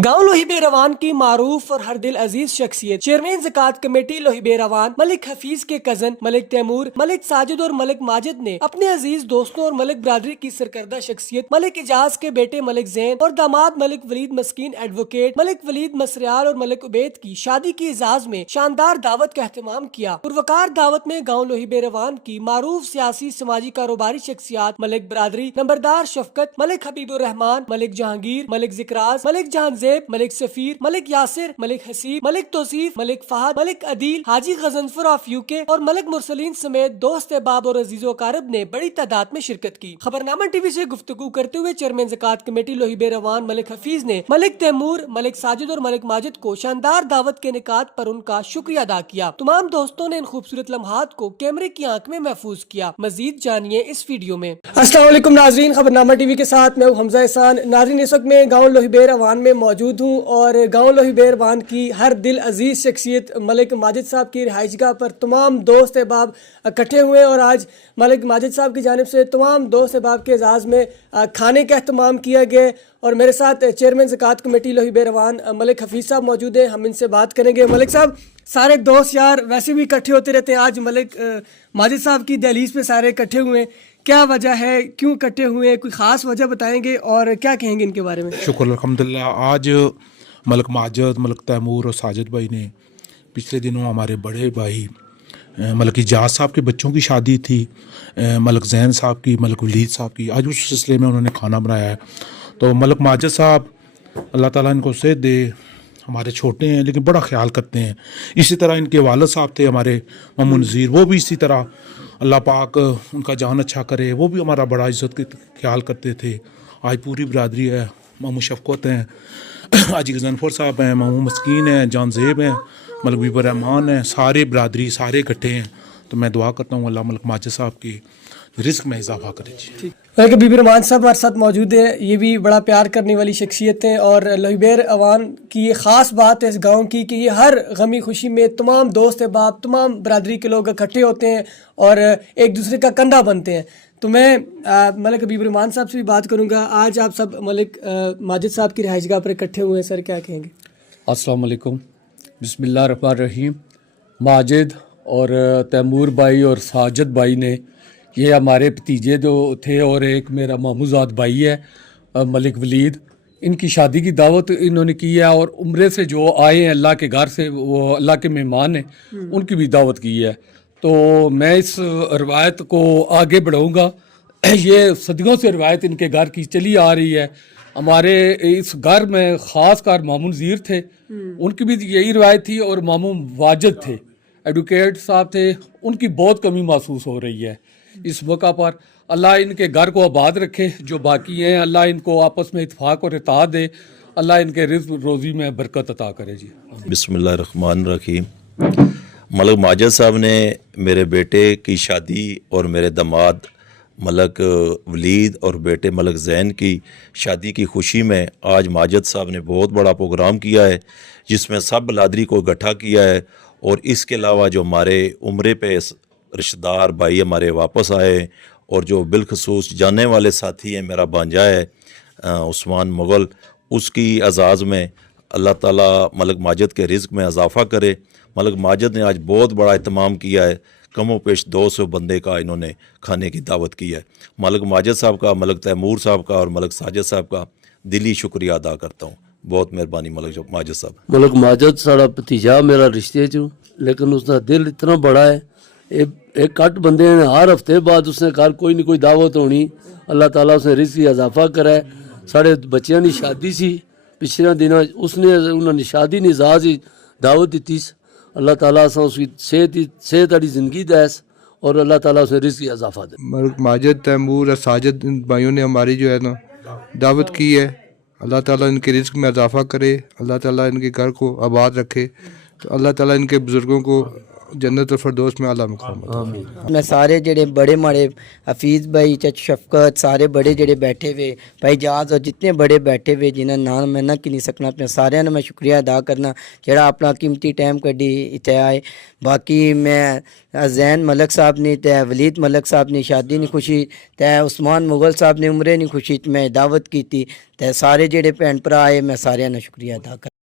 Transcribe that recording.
गांव लोहिबे रवान की मारूफ और हर दिल अजीज शख्सियत चेयरमैन ज़कात कमेटी लोहिबे रवान मलिक हफीज के कजन मलिक तैमूर, मलिक साजिद और मलिक माजिद ने अपने अजीज दोस्तों और मलिक बरादरी की सरकर्दा शख्सियत मलिक इजाज के बेटे मलिक जैन और दामाद मलिक वलीद मस्कीन एडवोकेट मलिक वलीद मसरियाल और मलिक उबैद की शादी की इजाज में शानदार दावत का एहतमाम किया। पुरवकार दावत में गाँव लोहिबे रवान की मारूफ सियासी समाजी कारोबारी शख्सियात मलिक बरादरी, नंबरदार शफकत, मलिक हबीबुर रहमान, मलिक जहांगीर, मलिक जिक्राज, मलिक जहांजेब, मलिक सफीर, मलिक यासिर, मलिक हसीब, मलिक तौसीफ, मलिक फहद, मलिक अदील, हाजी गजनफर ऑफ यूके और मलिक मुरसलीन समेत दोस्त अहबाब और अजीजो कारब ने बड़ी तादाद में शिरकत की। खबरनामा टीवी से गुफ्तगू करते हुए चेयरमैन ज़कात कमेटी लोहिबे रवान मलिक हफीज ने मलिक तैमूर, मलिक साजिद और मलिक माजिद को शानदार दावत के निकात पर उनका शुक्रिया अदा किया। तमाम दोस्तों ने इन खूबसूरत लम्हात को कैमरे की आंख में महफूज किया। मजीद जानिए इस वीडियो में। अस्सलाम वालेकुम नाजरीन, खबरनामा टीवी के साथ मैं हमजा एहसान। नाजरीन, इस वक्त मैं गाँव लोहिबे रवान में मौजूद हूँ और गाँव लोहिबे रवान की हर दिल अजीज शख्सियत मलिक माजिद साहब की रिहाइशगाह पर तमाम दोस्त अहबाब इकट्ठे हुए और आज मलिक माजिद साहब की जानिब से तमाम दोस्त अहबाब के एजाज़ में खाने का अहतमाम किया गया और मेरे साथ चेयरमैन ज़कात कमेटी लोहिबे रवान मलिक हफीज़ साहब मौजूद हैं। हम इनसे बात करेंगे। मलिक साहब, सारे दोस्त यार वैसे भी इकट्ठे होते रहते हैं, आज मलिक माजिद साहब की दहलीज पे सारे इकट्ठे हुए हैं, क्या वजह है, क्यों इकट्ठे हुए हैं, कोई ख़ास वजह बताएंगे और क्या कहेंगे इनके बारे में? शुक्र अल्हम्दुलिल्लाह। आज मलिक माजिद, मलिक तैमूर और साजिद भाई ने पिछले दिनों हमारे बड़े भाई मलिक इजाज साहब के बच्चों की शादी थी, मलिक जैन साहब की, मलिक वलीद साहब की। आज उस सिलसिले में उन्होंने खाना बनाया है। तो मलिक माजिद साहब, अल्लाह ताला इनको सेहत दे, हमारे छोटे हैं लेकिन बड़ा ख्याल करते हैं। इसी तरह इनके वालिद साहब थे हमारे मामू नज़ीर, वो भी इसी तरह अल्लाह पाक उनका जान अच्छा करे, वो भी हमारा बड़ा इज़्ज़त का ख्याल करते थे। आज पूरी बरादरी है, मामू शफकत हैं, हाजी गजनफर साहब हैं, मामू मस्कीन हैं, जानजेब हैं, मलिक हबीबुर रहमान हैं, सारे बरादरी सारे इकट्ठे हैं। तो मैं दुआ करता हूँ अल्लाह मलिक माजिद साहब की रिस्क में इजाफा करे। मलिक हबीबुर रहमान साहब हमारे साथ मौजूद हैं, ये भी बड़ा प्यार करने वाली शख्सियत हैं और लोहिबे रवान की ये ख़ास बात है इस गांव की कि ये हर गमी खुशी में तमाम दोस्त अहबाब, तमाम बरादरी के लोग इकट्ठे होते हैं और एक दूसरे का कंधा बनते हैं। तो मैं मलिक हबीबुर रहमान साहब से भी बात करूँगा। आज आप सब मलिक माजिद साहब की रिहाइशगाह पर इकट्ठे हुए हैं, सर क्या कहेंगे? अस्सलाम वालेकुम, बिस्मिल्लाहिर्रहमानिर्रहीम। माजिद और तैमूर भाई और साजिद भाई ने, ये हमारे भतीजे जो थे, और एक मेरा मामूजाद भाई है मलिक वलीद, इनकी शादी की दावत इन्होंने की है और उम्रे से जो आए हैं अल्लाह के घर से, वो अल्लाह के मेहमान हैं, उनकी भी दावत की है। तो मैं इस रवायत को आगे बढ़ाऊँगा। ये सदियों से रवायत इनके घर की चली आ रही है। हमारे इस घर में ख़ास कर मामू नज़ीर थे, उनकी भी यही रवायत थी, और मामू वाजिद थे, एडवोकेट साहब थे, उनकी बहुत कमी महसूस हो रही है इस मौका पर। अल्लाह इनके घर को आबाद रखे, जो बाकी हैं अल्लाह इनको आपस में इत्फाक और इत्तेहाद दे, अल्लाह इनके रिज़्क़ रोज़ी में बरकत अता करे जी। बिस्मिल्लाहिर्रहमानिर्रहीम। मलिक माजिद साहब ने मेरे बेटे की शादी और मेरे दामाद मलिक वलीद और बेटे मलिक जैन की शादी की खुशी में आज माजिद साहब ने बहुत बड़ा प्रोग्राम किया है, जिसमें सब बरादरी को इकट्ठा किया है। और इसके अलावा जो हमारे उम्रे पे रिश्तेदार भाई हमारे वापस आए, और जो बिलखसूस जानने वाले साथी हैं, मेरा भांजा है उस्मान मुग़ल, उसकी एजाज़ में अल्लाह ताला मलिक माजिद के रिज़्क़ में इजाफ़ा करे। मलिक माजिद ने आज बहुत बड़ा एहतमाम किया है, कमो पेश 200 बंदे का इन्होंने खाने की दावत की है। मलिक माजिद साहब का, मलिक तैमूर साहब का और मलिक साजिद साहब का दिली शुक्रिया अदा करता हूँ। बहुत मेहरबानी मलिक माजिद साहब। मलिक माजिद साड़ा भतीजा मेरा रिश्ते चूँ, लेकिन उसका दिल इतना बड़ा है। एक कट बंदे ने हर हफ्ते बाद उसने घर कोई नहीं कोई दावत होनी, अल्लाह ताला उसने रिज़्क़ की इजाफा करा है। साढ़े बच्चों की शादी सी पिछले दिनों, उसने उन्होंने शादी नहीं इजाज़ ही दावत दी। अल्लाह ताला से उसकी सेहत वाली ज़िंदगी दैस और अल्लाह ताला उसे रिज़्क़ की इजाफा दे। मलिक माजिद, तैमूर और साजिद भाइयों ने हमारी जो है ना दावत की है, अल्लाह ताला इनके रिज़्क़ में इजाफा करे, अल्लाह ताला इनके घर को आबाद रखे। तो अल्लाह ताला इनके बुज़ुर्गों को जन्नत फिरदौस में आला मुकाम अता मैं सारे जेड़े बड़े माड़े हफीज़ भाई चच शफकत सारे बड़े जेड़े बैठे हुए भाई जाज और जितने बड़े बैठे हुए जिन्हें नाम मैं ना गिनी सकना अपने सारे ने मैं शुक्रिया अदा करना जेड़ा अपना कीमती टाइम कड्डी इत्थे आए। बाकी मैं जैन मलक साहब ने ते वलीद मलक साहब ने शादी नी खुशी ते उस्मान मुगल साहब ने उमरे नी खुशी मैं दावत की ते सारे जेड़े भैन भरा आए मैं सारे ने शुक्रिया अदा कर